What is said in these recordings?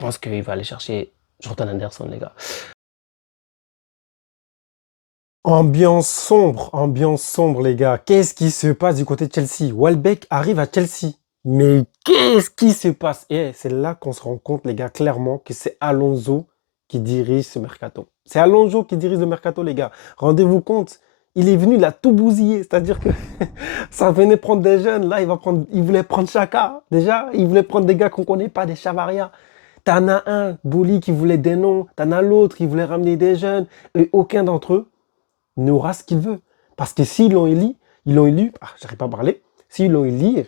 pense qu'il va aller chercher Jordan Anderson, les gars. Ambiance sombre, les gars. Qu'est-ce qui se passe du côté de Chelsea? Welbeck arrive à Chelsea. Mais qu'est-ce qui se passe? Et c'est là qu'on se rend compte, les gars, clairement, que c'est Alonso qui dirige ce mercato. C'est Alonso qui dirige le mercato, les gars. Rendez-vous compte, il est venu, il a tout bousillé. C'est-à-dire que ça venait prendre des jeunes. Là, il voulait prendre Chaka. Déjà, il voulait prendre des gars qu'on connaît pas, des Chavaria. T'en as un, Bouli, qui voulait des noms. T'en as l'autre qui voulait ramener des jeunes. Et aucun d'entre eux n'aura ce qu'il veut. Parce que s'ils l'ont élu, j'arrive pas à parler, s'ils l'ont élu,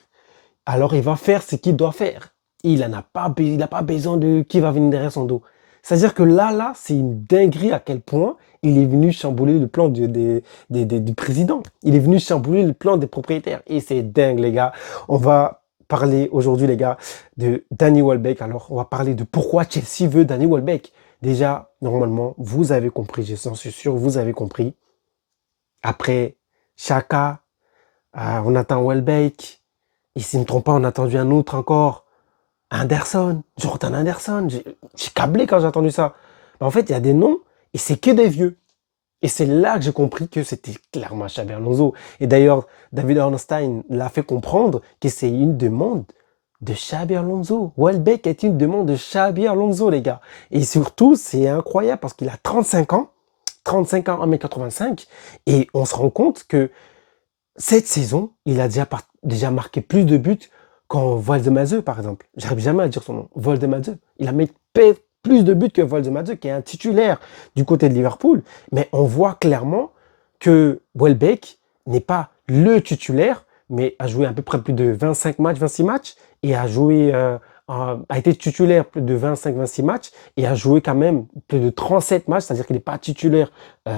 alors il va faire ce qu'il doit faire. Il n'a pas, il a pas besoin de qui va venir derrière son dos. C'est-à-dire que là, c'est une dinguerie à quel point il est venu chambouler le plan du président. Il est venu chambouler le plan des propriétaires. Et c'est dingue, les gars. On va parler aujourd'hui, les gars, de Danny Welbeck. Alors, on va parler de pourquoi Chelsea veut Danny Welbeck. Déjà, normalement, vous avez compris, je suis sûr, vous avez compris. Après Chaka, on attend Welbeck. Et s'il ne me trompe pas, on a attendu un autre encore. Anderson, Jordan Anderson. J'ai câblé quand j'ai entendu ça. Mais en fait, il y a des noms et c'est que des vieux. Et c'est là que j'ai compris que c'était clairement Xabi Alonso. Et d'ailleurs, David Ornstein l'a fait comprendre que c'est une demande de Xabi Alonso. Welbeck est une demande de Xabi Alonso, les gars. Et surtout, c'est incroyable parce qu'il a 35 ans. 35 ans, 1m85. Et on se rend compte que cette saison, il a déjà marqué plus de buts qu'en Waldemazeux, par exemple. J'arrive jamais à dire son nom. Waldemazeux. Il a mis plus de buts que Waldemazeux, qui est un titulaire du côté de Liverpool. Mais on voit clairement que Welbeck n'est pas le titulaire, mais a joué à peu près plus de 25 matchs, 26 matchs, et a été titulaire plus de 25-26 matchs, et a joué quand même plus de 37 matchs, c'est-à-dire qu'il n'est pas titulaire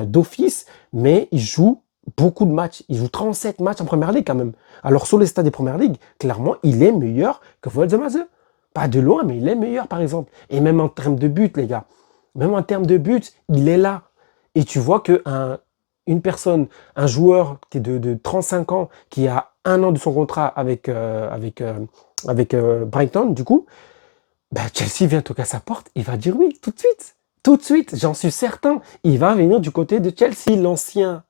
d'office, mais il joue beaucoup de matchs. Il joue 37 matchs en première ligue quand même. Alors sur les stades des premières ligues, clairement, il est meilleur que Wolfsburg. Pas de loin, mais il est meilleur par exemple. Et même en termes de buts, les gars. Même en termes de buts, il est là. Et tu vois que une personne, un joueur qui est de 35 ans, qui a un an de son contrat avec Brighton, du coup, bah, Chelsea vient toquer à sa porte, il va dire oui, tout de suite. Tout de suite, j'en suis certain. Il va venir du côté de Chelsea, l'ancien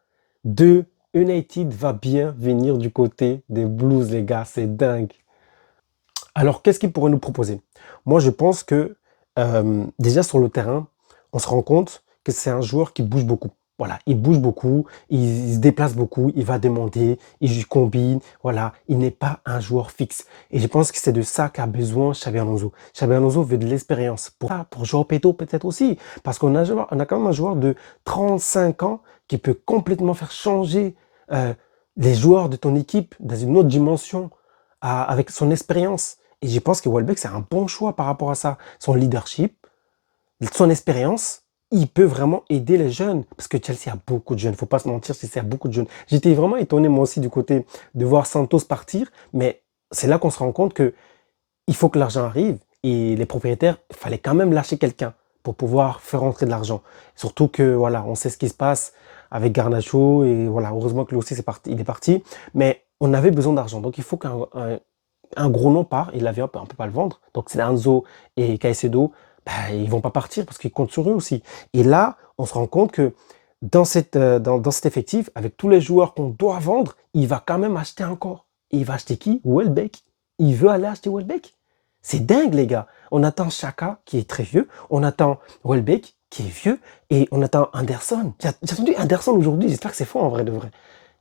de United va bien venir du côté des Blues, les gars, c'est dingue. Alors, qu'est-ce qu'il pourrait nous proposer? Moi, je pense que déjà sur le terrain, on se rend compte que c'est un joueur qui bouge beaucoup. Voilà, il bouge beaucoup, il se déplace beaucoup, il va demander, il combine. Voilà, il n'est pas un joueur fixe. Et je pense que c'est de ça qu'a besoin Xabi Alonso. Xabi Alonso veut de l'expérience. Pour João Pedro peut-être aussi. Parce on a quand même un joueur de 35 ans qui peut complètement faire changer euh, les joueurs de ton équipe dans une autre dimension avec son expérience. Et je pense que Welbeck, c'est un bon choix par rapport à ça. Son leadership, son expérience, il peut vraiment aider les jeunes. Parce que Chelsea a beaucoup de jeunes. Il ne faut pas se mentir, Chelsea a beaucoup de jeunes. J'étais vraiment étonné, moi aussi, du côté de voir Santos partir. Mais c'est là qu'on se rend compte que il faut que l'argent arrive. Et les propriétaires, il fallait quand même lâcher quelqu'un pour pouvoir faire rentrer de l'argent. Surtout que, voilà, on sait ce qui se passe avec Garnacho. Et voilà, heureusement que lui aussi, il est parti. Mais on avait besoin d'argent. Donc, il faut un gros nom part, il l'avait, on ne peut pas le vendre. Donc c'est Enzo et Caicedo, bah, ils ne vont pas partir parce qu'ils comptent sur eux aussi. Et là, on se rend compte que dans cet effectif, avec tous les joueurs qu'on doit vendre, il va quand même acheter encore. Et il va acheter qui? Welbeck. Il veut aller acheter Welbeck. C'est dingue, les gars. On attend Chaka, qui est très vieux. On attend Welbeck, qui est vieux. Et on attend Anderson. J'ai entendu Anderson aujourd'hui. J'espère que c'est faux en vrai de vrai.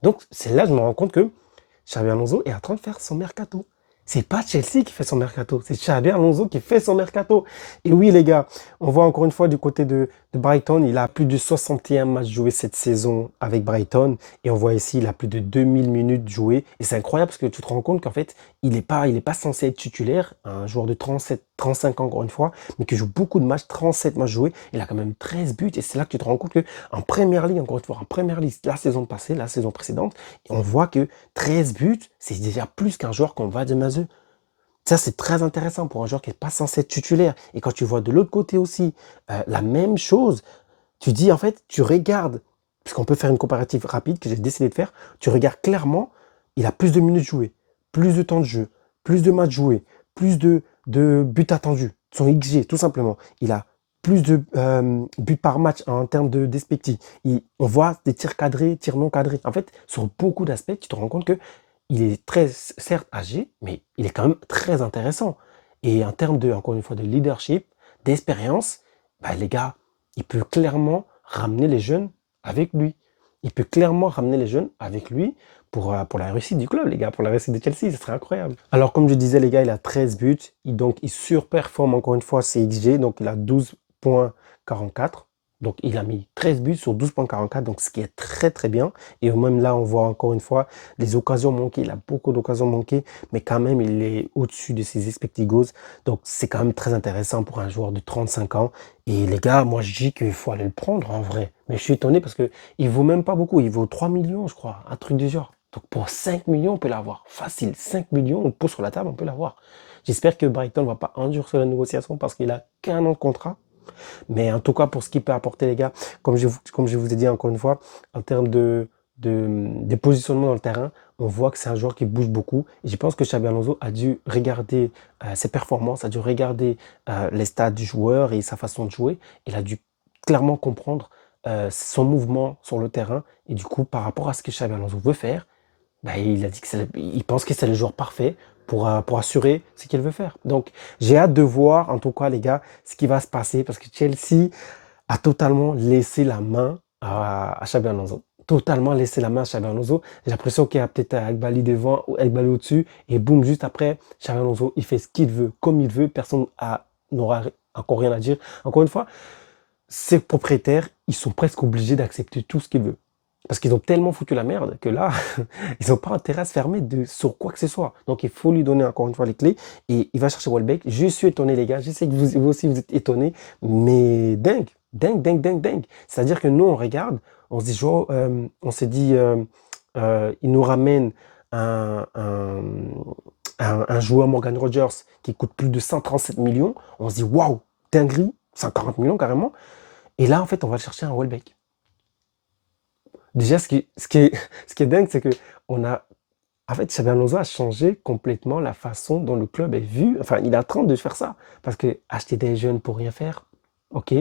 Donc, c'est là que je me rends compte que Xabi Alonso est en train de faire son mercato. C'est pas Chelsea qui fait son mercato, c'est Xabi Alonso qui fait son mercato. Et oui, les gars, on voit encore une fois du côté de Brighton, il a plus de 61 matchs joués cette saison avec Brighton. Et on voit ici, il a plus de 2000 minutes jouées. Et c'est incroyable parce que tu te rends compte qu'en fait, il est pas censé être titulaire, un joueur de 37, 35 ans encore une fois, mais qui joue beaucoup de matchs, 37 matchs joués. Il a quand même 13 buts. Et c'est là que tu te rends compte qu'en Première Ligue, encore une fois, en Première Ligue, la saison passée, la saison précédente, on voit que 13 buts, c'est déjà plus qu'un joueur qu'on va de Mazeux. Ça, c'est très intéressant pour un joueur qui n'est pas censé être titulaire. Et quand tu vois de l'autre côté aussi la même chose, tu dis en fait, tu regardes, puisqu'on peut faire une comparative rapide que j'ai décidé de faire, tu regardes clairement, il a plus de minutes jouées, plus de temps de jeu, plus de matchs joués, plus de buts attendus. son XG, tout simplement. Il a plus de buts par match en termes d'expected. On voit des tirs cadrés, tirs non cadrés. En fait, sur beaucoup d'aspects, tu te rends compte que il est très, certes âgé, mais il est quand même très intéressant. Et en termes de, encore une fois, de leadership, d'expérience, bah, les gars, il peut clairement ramener les jeunes avec lui. Il peut clairement ramener les jeunes avec lui pour la réussite du club, les gars, pour la réussite de Chelsea, ce serait incroyable. Alors, comme je disais, les gars, il a 13 buts, donc il surperforme encore une fois ses XG, donc il a 12,44. Donc, il a mis 13 buts sur 12,44, donc ce qui est très très bien. Et même là, on voit encore une fois les occasions manquées. Il a beaucoup d'occasions manquées, mais quand même, il est au-dessus de ses expected goals. Donc, c'est quand même très intéressant pour un joueur de 35 ans. Et les gars, moi, je dis qu'il faut aller le prendre en vrai. Mais je suis étonné parce qu'il ne vaut même pas beaucoup. Il vaut 3 millions, je crois, un truc du genre. Donc, pour 5 millions, on peut l'avoir. Facile, 5 millions, on pose sur la table, on peut l'avoir. J'espère que Brighton ne va pas endurcir la négociation parce qu'il a qu'un an de contrat. Mais en tout cas, pour ce qu'il peut apporter, les gars, comme je vous ai dit encore une fois, en termes de positionnement dans le terrain, on voit que c'est un joueur qui bouge beaucoup. Et je pense que Xabi Alonso a dû regarder ses performances, a dû regarder les stats du joueur et sa façon de jouer. Il a dû clairement comprendre son mouvement sur le terrain. Et du coup, par rapport à ce que Xabi Alonso veut faire, bah, il a dit il pense que c'est le joueur parfait pour assurer ce qu'il veut faire. Donc, j'ai hâte de voir, en tout cas, les gars, ce qui va se passer parce que Chelsea a totalement laissé la main à Xabi Alonso. Totalement laissé la main à Xabi Alonso. J'ai l'impression qu'il y a peut-être Agbali devant ou Agbali au-dessus. Et boum, juste après, Xabi Alonso, il fait ce qu'il veut, comme il veut. Personne n'aura encore rien à dire. Encore une fois, ses propriétaires, ils sont presque obligés d'accepter tout ce qu'il veut. Parce qu'ils ont tellement foutu la merde que là, ils n'ont pas intérêt à se fermer sur quoi que ce soit. Donc il faut lui donner encore une fois les clés. Et il va chercher Welbeck. Je suis étonné, les gars. Je sais que vous aussi, vous êtes étonnés. Mais dingue, dingue, dingue, dingue, dingue. C'est-à-dire que nous, on regarde, on se dit, on s'est dit, il nous ramène un, un, un joueur Morgan Rogers qui coûte plus de 137 millions. On se dit, waouh, dinguerie, 140 millions carrément. Et là, en fait, on va chercher un Welbeck. Déjà, ce qui est dingue, c'est que on a, en fait, Xabi Alonso a changé complètement la façon dont le club est vu. Enfin, il est en train de faire ça. Parce que acheter des jeunes pour rien faire, ok.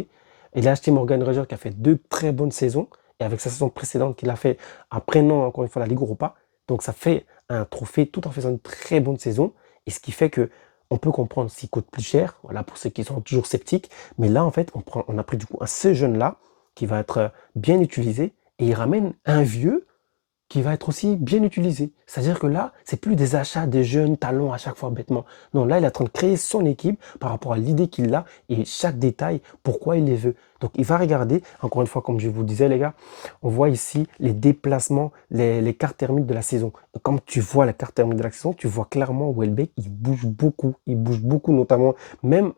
Il a acheté Morgan Roger qui a fait deux très bonnes saisons. Et avec sa saison précédente qu'il a fait en prenant encore une fois la Ligue Europa. Donc ça fait un trophée tout en faisant une très bonne saison. Et ce qui fait que on peut comprendre s'il coûte plus cher. Voilà, pour ceux qui sont toujours sceptiques. Mais là, en fait, on a pris du coup un ce jeune-là qui va être bien utilisé. Et il ramène un vieux qui va être aussi bien utilisé. C'est-à-dire que là, c'est plus des achats des jeunes talents à chaque fois bêtement. Non, là, il est en train de créer son équipe par rapport à l'idée qu'il a et chaque détail, pourquoi il les veut. Donc, il va regarder, encore une fois, comme je vous disais, les gars, on voit ici les déplacements, les cartes thermiques de la saison. Et comme tu vois la carte thermique de la saison, tu vois clairement Welbeck, il bouge beaucoup. Il bouge beaucoup, notamment, même,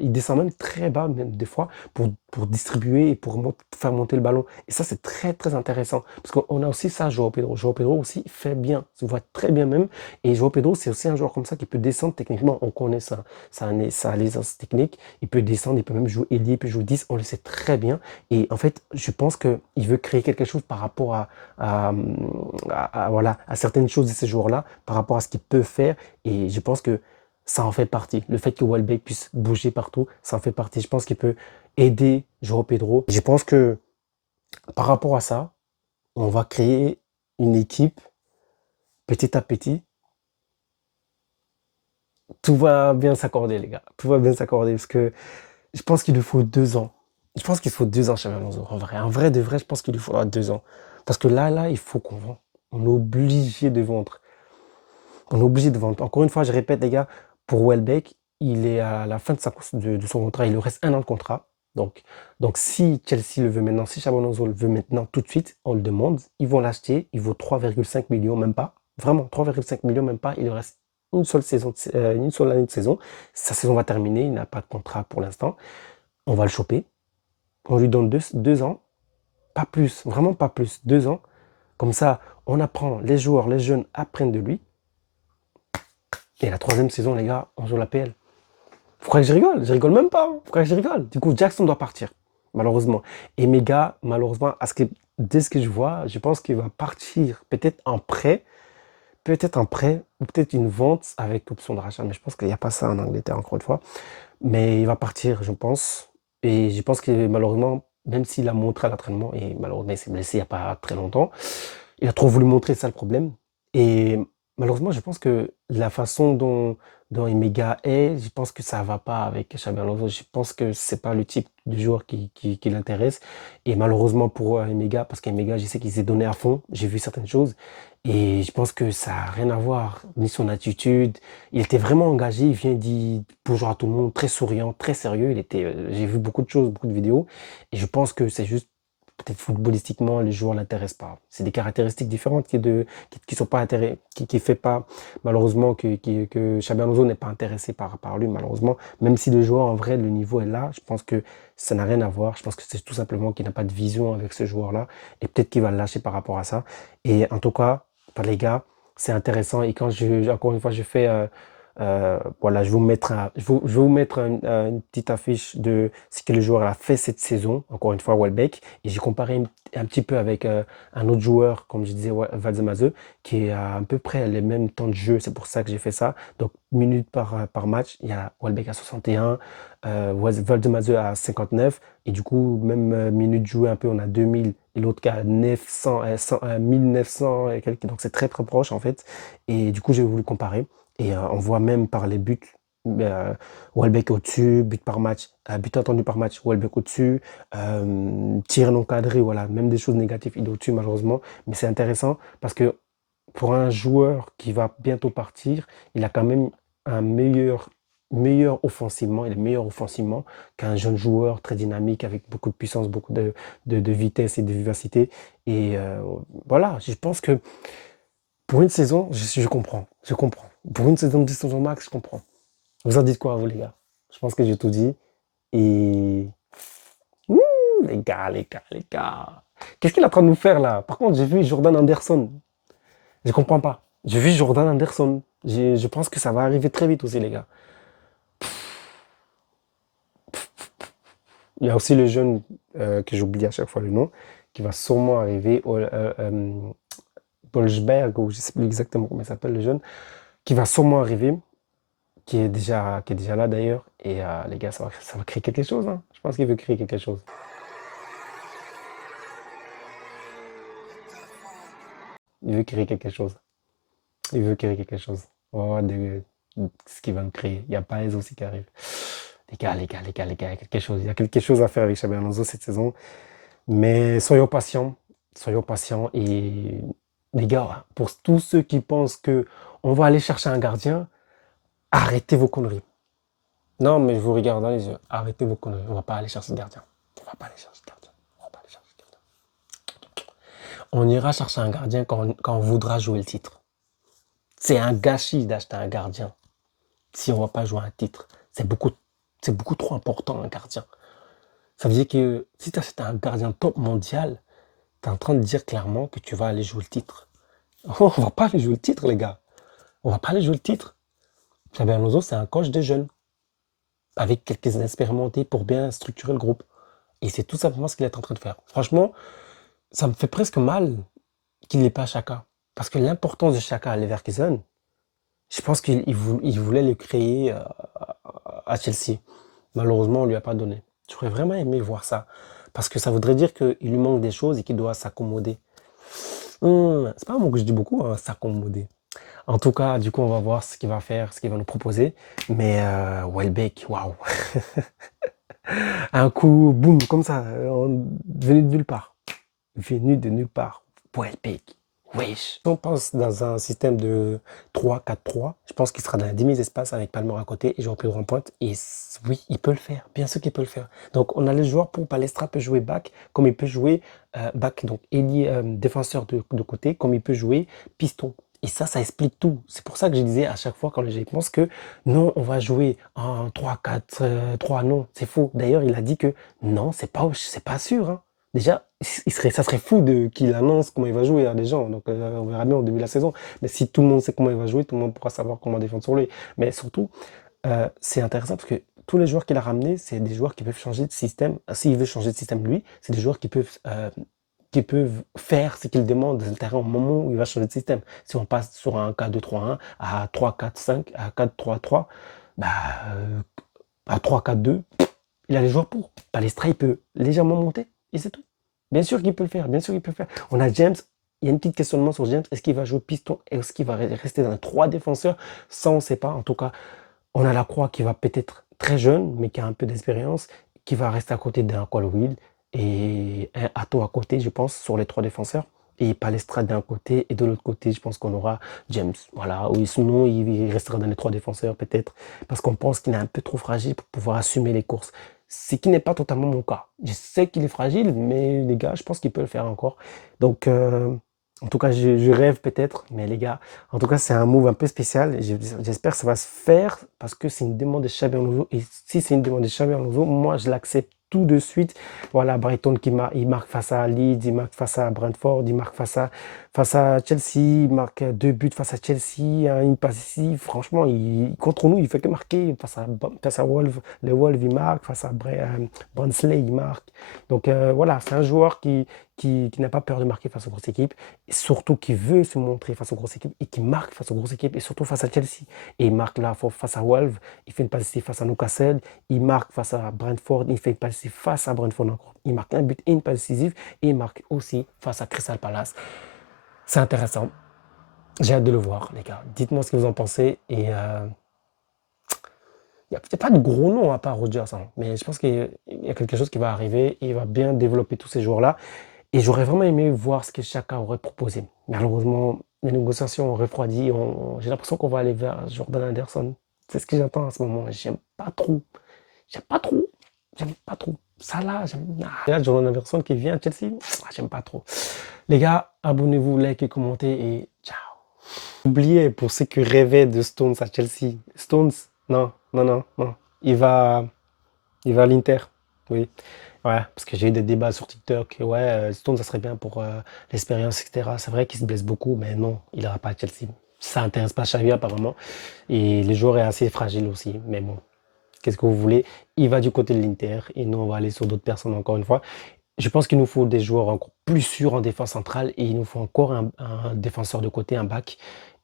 il descend même très bas, même des fois, pour distribuer et pour faire monter le ballon. Et ça, c'est très, très intéressant. Parce qu'on a aussi ça, Joao Pedro. Joao Pedro aussi fait bien, se voit très bien même. Et Joao Pedro, c'est aussi un joueur comme ça qui peut descendre techniquement. On connaît ça, ça a les as techniques. Il peut descendre, il peut même jouer ailier, il peut jouer 10. On le sait très bien. Et en fait, je pense qu'il veut créer quelque chose par rapport à, voilà, à certaines choses de ces joueurs-là, par rapport à ce qu'il peut faire. Et je pense que ça en fait partie. Le fait que Welbeck puisse bouger partout, ça en fait partie. Je pense qu'il peut aider Joao Pedro. Je pense que par rapport à ça, on va créer une équipe petit à petit. Tout va bien s'accorder, les gars. Tout va bien s'accorder parce que je pense qu'il lui faut 2 ans. Je pense qu'il faut 2 ans, Xabi Alonso. En vrai de vrai, je pense qu'il lui faudra 2 ans. Parce que là, il faut qu'on vende. On est obligé de vendre. On est obligé de vendre. Encore une fois, je répète, les gars, pour Welbeck, il est à la fin de son contrat. Il lui reste un an de contrat. Donc, donc si Chelsea le veut maintenant, si Xabi Alonso le veut maintenant tout de suite, on le demande. Ils vont l'acheter. Il vaut 3,5 millions, même pas. Vraiment, 3,5 millions, même pas. Il lui reste une seule saison, une seule année de saison. Sa saison va terminer. Il n'a pas de contrat pour l'instant. On va le choper. On lui donne 2 ans. Pas plus, vraiment pas plus. 2 ans. Comme ça, on apprend, les joueurs, les jeunes apprennent de lui. Et la troisième saison, les gars, on joue la PL. Faut que je rigole, je rigole même pas. Faut que je rigole. Du coup, Jackson doit partir, malheureusement. Et mes gars, malheureusement, dès ce que je vois, je pense qu'il va partir peut-être en prêt, ou peut-être une vente avec option de rachat. Mais je pense qu'il n'y a pas ça en Angleterre, encore une fois. Mais il va partir, je pense. Et je pense que malheureusement, même s'il a montré à l'entraînement, et malheureusement, il s'est blessé il n'y a pas très longtemps, il a trop voulu montrer, c'est ça le problème. Et malheureusement, je pense que la façon dont Emega est, je pense que ça va pas avec Xabi Alonso. Je pense que c'est pas le type de joueur qui l'intéresse. Et malheureusement pour Emega, parce qu'Emega, je sais qu'il s'est donné à fond, j'ai vu certaines choses. Et je pense que ça n'a rien à voir, ni son attitude. Il était vraiment engagé, il vient dire bonjour à tout le monde, très souriant, très sérieux. J'ai vu beaucoup de choses, beaucoup de vidéos. Et je pense que c'est juste peut-être footballistiquement, les joueurs ne l'intéressent pas. C'est des caractéristiques différentes qui sont pas qui fait pas, malheureusement, que Xabi Alonso n'est pas intéressé par lui, malheureusement. Même si le joueur, en vrai, le niveau est là, je pense que ça n'a rien à voir. Je pense que c'est tout simplement qu'il n'a pas de vision avec ce joueur-là. Et peut-être qu'il va le lâcher par rapport à ça. Et en tout cas, les gars, c'est intéressant. Et quand encore une fois, je fais voilà, je vais vous mettre une petite affiche de ce que le joueur a fait cette saison, encore une fois, Welbeck. Et j'ai comparé un petit peu avec un autre joueur, comme je disais, Valzemaze, qui a à peu près les mêmes temps de jeu. C'est pour ça que j'ai fait ça. Donc, minutes par match, il y a Welbeck à 61, Valzemaze à 59. Et du coup, même minutes jouées un peu, on a 2000 et l'autre qui a 900, 1900 et quelques. Donc, c'est très, très proche en fait. Et du coup, j'ai voulu comparer. Et on voit même par les buts, euh, Welbeck au-dessus, but par match, but attendu par match, Welbeck au-dessus, tir non cadré, voilà, même des choses négatives, il est au-dessus malheureusement. Mais c'est intéressant parce que pour un joueur qui va bientôt partir, il a quand même un meilleur offensivement, il est meilleur offensivement qu'un jeune joueur très dynamique avec beaucoup de puissance, beaucoup de vitesse et de vivacité. Et voilà, je pense que pour une saison, je comprends. Je comprends. Pour une saison de 10 saisons max, je comprends. Vous en dites quoi, vous, les gars? Je pense que j'ai tout dit. Et. Ouh, les gars, les gars, les gars. Qu'est-ce qu'il est en train de nous faire là? Par contre, j'ai vu Jordan Anderson. Je comprends pas. J'ai vu Jordan Anderson. Je pense que ça va arriver très vite aussi, les gars. Il y a aussi le jeune que j'oublie à chaque fois le nom, qui va sûrement arriver, Bolsberg, ou je sais plus exactement comment il s'appelle le jeune, qui va sûrement arriver. Qui est déjà là d'ailleurs. Et les gars, ça va créer quelque chose, hein. Je pense qu'il veut créer quelque chose. Il veut créer quelque chose. Il veut créer quelque chose. On va voir ce qu'il va me créer. Il y a Paez aussi qui arrive. Les gars, les gars, les gars, les gars, il y a quelque chose. Il y a quelque chose à faire avec Xabi Alonso cette saison. Mais soyons patients. Soyons patients. Et les gars, pour tous ceux qui pensent que on va aller chercher un gardien, arrêtez vos conneries. Non, mais je vous regarde dans les yeux. Arrêtez vos conneries. On va pas aller chercher ce gardien. On va pas aller chercher ce gardien. On va pas aller chercher ce gardien. On ira chercher un gardien quand on voudra jouer le titre. C'est un gâchis d'acheter un gardien si on ne va pas jouer un titre. C'est beaucoup trop important un gardien. Ça veut dire que si tu achètes un gardien top mondial, tu es en train de dire clairement que tu vas aller jouer le titre. On va pas aller jouer le titre, les gars. On va pas aller jouer le titre. Xabi Alonso, c'est un coach de jeunes, avec quelques expérimentés pour bien structurer le groupe. Et c'est tout simplement ce qu'il est en train de faire. Franchement, ça me fait presque mal qu'il n'ait pas Chaka. Parce que l'importance de Chaka à Leverkusen, je pense qu'il voulait le créer à Chelsea. Malheureusement, on ne lui a pas donné. J'aurais vraiment aimé voir ça. Parce que ça voudrait dire qu'il lui manque des choses et qu'il doit s'accommoder. C'est pas un mot que je dis beaucoup, hein, s'accommoder. En tout cas, du coup, on va voir ce qu'il va faire, ce qu'il va nous proposer. Mais Welbeck, waouh. Un coup, boum, comme ça, venu de nulle part. Venu de nulle part. Welbeck. Wesh. Si on pense dans un système de 3-4-3, je pense qu'il sera dans la demi-espace avec Palmer à côté et j'aurai plus de rond-pointe. Et oui, il peut le faire. Bien sûr qu'il peut le faire. Donc, on a les joueurs pour Palestra peut jouer back, comme il peut jouer back, donc ailier défenseur de côté, comme il peut jouer piston. Et ça explique tout. C'est pour ça que je disais à chaque fois quand les gens pensent que non, on va jouer en 3-4-3. Non, c'est faux. D'ailleurs, il a dit que non, c'est pas sûr, hein. Déjà, ça serait fou qu'il annonce comment il va jouer à des gens. Donc, on verra bien au début de la saison. Mais si tout le monde sait comment il va jouer, tout le monde pourra savoir comment défendre sur lui. Mais surtout, c'est intéressant parce que tous les joueurs qu'il a ramenés, c'est des joueurs qui peuvent changer de système. S'il veut changer de système, lui, c'est des joueurs qui peuvent faire ce qu'il demande sur le terrain au moment où il va changer de système. Si on passe sur un 4-2-3-1 à 3-4-5, à 4-3-3, bah, À 3-4-2, il a les joueurs pour. Palestra, il peut légèrement monter et c'est tout. Bien sûr qu'il peut le faire, bien sûr qu'il peut le faire. On a James, il y a une petite questionnement sur James. Est-ce qu'il va jouer piston? Est-ce qu'il va rester dans les trois défenseurs? Ça, on ne sait pas. En tout cas, on a la Croix qui va peut-être très jeune, mais qui a un peu d'expérience, qui va rester à côté d'un Colwill et un Atto à côté, je pense, sur les trois défenseurs. Et Palestra d'un côté et de l'autre côté, je pense qu'on aura James. Voilà, oui, sinon il restera dans les trois défenseurs peut-être, parce qu'on pense qu'il est un peu trop fragile pour pouvoir assumer les courses. Ce qui n'est pas totalement mon cas. Je sais qu'il est fragile, mais les gars, je pense qu'il peut le faire encore. Donc, en tout cas, je rêve peut-être, mais les gars, en tout cas, c'est un move un peu spécial. J'espère que ça va se faire parce que c'est une demande de Xabi Alonso. Et si c'est une demande de Xabi Alonso, moi, je l'accepte tout de suite. Voilà, Brighton il marque face à Leeds, il marque face à Brentford, il marque face à Chelsea, il marque deux buts face à Chelsea, une passe ici. Franchement, contre nous, il fait que marquer. Face à Wolves, les Wolves, il marque. Face à Barnsley, il marque. Donc voilà, c'est un joueur qui n'a pas peur de marquer face aux grosses équipes, et surtout qui veut se montrer face aux grosses équipes et qui marque face aux grosses équipes et surtout face à Chelsea. Et il marque là face à Wolves, il fait une passe ici face à Newcastle, il marque face à Brentford, il fait une passe ici face à Brentford encore. Il marque un but et une passe décisive et il marque aussi face à Crystal Palace. C'est intéressant. J'ai hâte de le voir, les gars. Dites-moi ce que vous en pensez. Et il n'y a pas de gros nom à part Rodgers, hein. Mais je pense qu'il y a quelque chose qui va arriver. Il va bien développer tous ces joueurs-là. Et j'aurais vraiment aimé voir ce que chacun aurait proposé. Malheureusement, les négociations ont refroidi. J'ai l'impression qu'on va aller vers Jordan Anderson. C'est ce que j'attends en ce moment. J'aime pas trop. J'aime pas trop. J'aime pas trop. Ça là, j'aime. Ah, là, Jordan Anderson qui vient à Chelsea, j'aime pas trop. Les gars, abonnez-vous, likez, commentez et ciao. Oubliez pour ceux qui rêvaient de Stones à Chelsea. Stones, non, non, non, non. Il va, il va à l'Inter. Oui. Ouais, parce que j'ai eu des débats sur TikTok. Ouais, Stone, ça serait bien pour l'expérience, etc. C'est vrai qu'il se blesse beaucoup, mais non, il n'ira pas à Chelsea. Ça intéresse pas Xavi apparemment. Et le joueur est assez fragile aussi. Mais bon, qu'est-ce que vous voulez? Il va du côté de l'Inter et nous, on va aller sur d'autres personnes encore une fois. Je pense qu'il nous faut des joueurs encore plus sûrs en défense centrale et il nous faut encore un défenseur de côté, un back.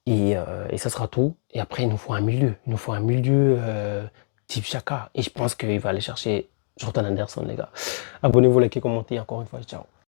Et ça sera tout. Et après, il nous faut un milieu. Il nous faut un milieu type Chaka. Et je pense qu'il va aller chercher Jordan Anderson, les gars. Abonnez-vous, likez, commentez. Encore une fois, ciao.